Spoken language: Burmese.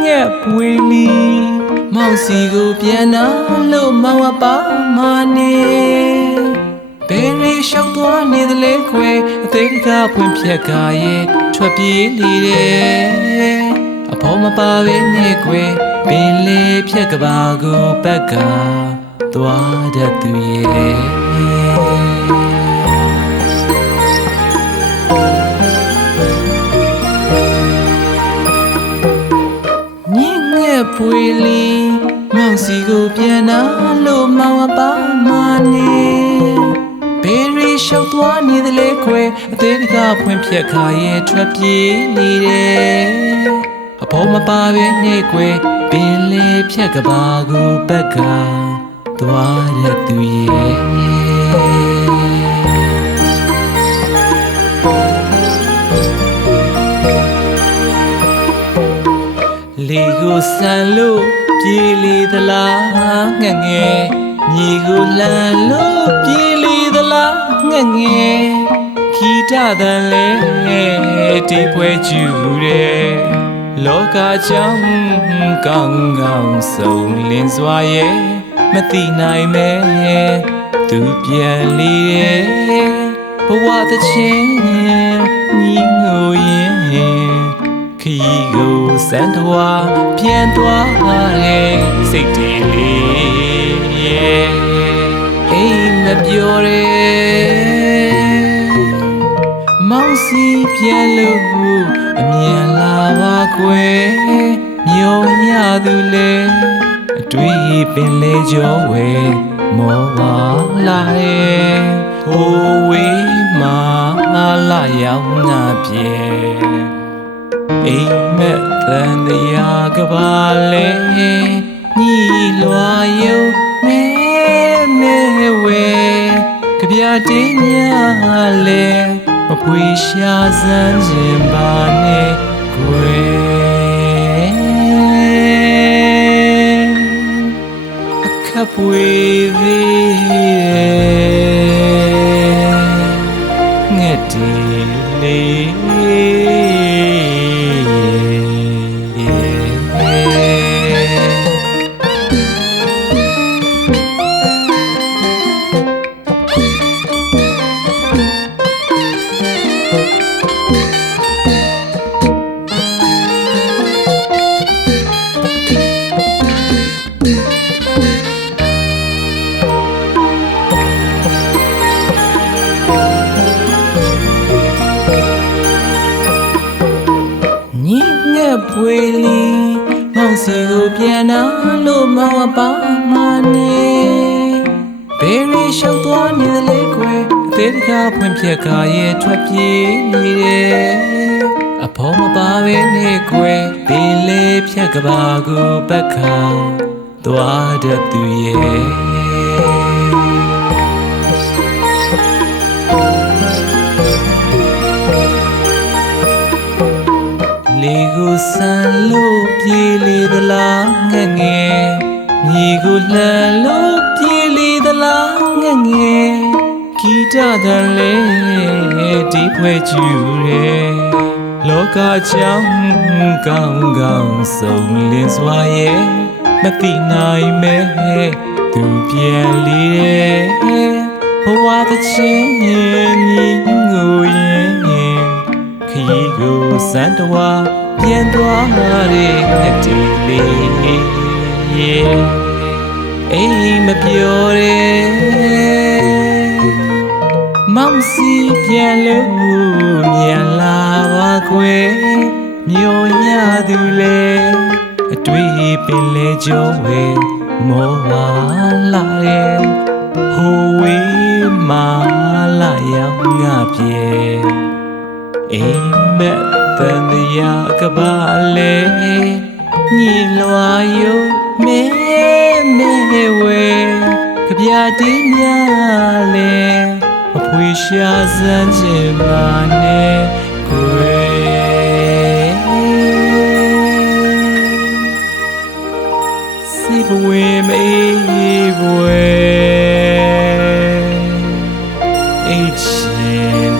ငှက်ပွေလီမောင်စီကိုပြန်လာလို့မောင်အပါမနေဘယ်ရီရှောက်သွားနေသလဲခွေအသေးတကားဖွင့်ဖြက်ကရဲ့ထွက်ပြေးလေတယ်အဖော်မပါပဲနဲ့ခွေပင်လေဖြက်ကဘာကိုဘက်ကသွားတတ်သူရဲ့ပွေလီမောင်စီကိုပြန်လာလို့မောင်အပါမနေဘယ်ရီရှောက်သွားနေသလဲခွေအသေးတကားဖွင့်ဖြက်ခါရဲ့ထွက်ပြေးနေတယ်အဖော်မပါပဲနဲ့ခွေပင်လေဖြက်ကဘာကိုဘက်ကသွားရသူရဲ့လေကိုဆန်လို့ပြေးလေသလားငငယ်မြေကိုလှန်လို့ပြေးလေသလားငငယ်ခီတတန်လဲတိဖွဲကျူတယ်လောကကြောင့်ကောင်းကောင်းဆုံးလင်းစွာရဲ့မသိနိုင်မဲသူပြန်လေဘဝတချင်းညီငိုရင်ခီကိုစံတော်ပြန်သွားတဲ့စိတ်တည်းလေးအိမ်မပြောရဲမောင်စီပြန်လို့အမြန်လာပါကွယ်မျိုးရသူလေအတွေ့ပင်လေကြောဝဲမောပါလာရဲ့ဟိုဝေးမှာလာရောက်ငါပြေအိမ်မက်တန်တရားကပါလေညီလွာယုံမဲမဲဝဲကြပြတင်းများလေမပွေရှာစမ်းခြင်းပါနဲ့ကွယ်အခပ်ပွေသေးငှက်တီလေးပွေလီမောင်စီကိုပြန်လာလို့မောင်အပါမနေဘယ်ရီရှောက်သွားနေသလဲခွေအသေးတကားဖွင့်ဖြက်ကရဲ့ထွက်ပြေးနေတယ်အဖော်မပါပဲနဲ့ခွေပင်လေဖြက်ကဘာကိုဘက်ကသွားတတ်သူရဲ့လေကိုဆန်လို့ပြေးလေသလားငငယ်မြေကိုလှန်လို့ပြေးလေသလားငငယ်ခီတတန်လေဒီဖွဲကျူတယ်လောကကြောင့်ကောင်းကောင်းဆုံးလင်းစွာရဲ့မသိနိုင်မဲသူပြန်လေဘဝတချင်းညီငိုရင်ခီကိုစံတော်ပြန်သွားတဲ့ခက်တီလေးအိမ်မပြောရဲမောင်စီပြန်လို့မြန်လာပါခွေမျိုးရသူလေအတွေ့ပင်လေကြောဝဲမောပါလာရဲ့ဟိုဝေးမာလာရောက်ငါပြေအိမ်မက်တန်တရားကပါလေညီလွာယုံမဲမဲဝဲကြပြတင်းများလေမဖွေရှာစမ်းခြင်းပါနဲ့ကိုယ်စိတ်ဝေမေးဝဲအိတ်ရှင်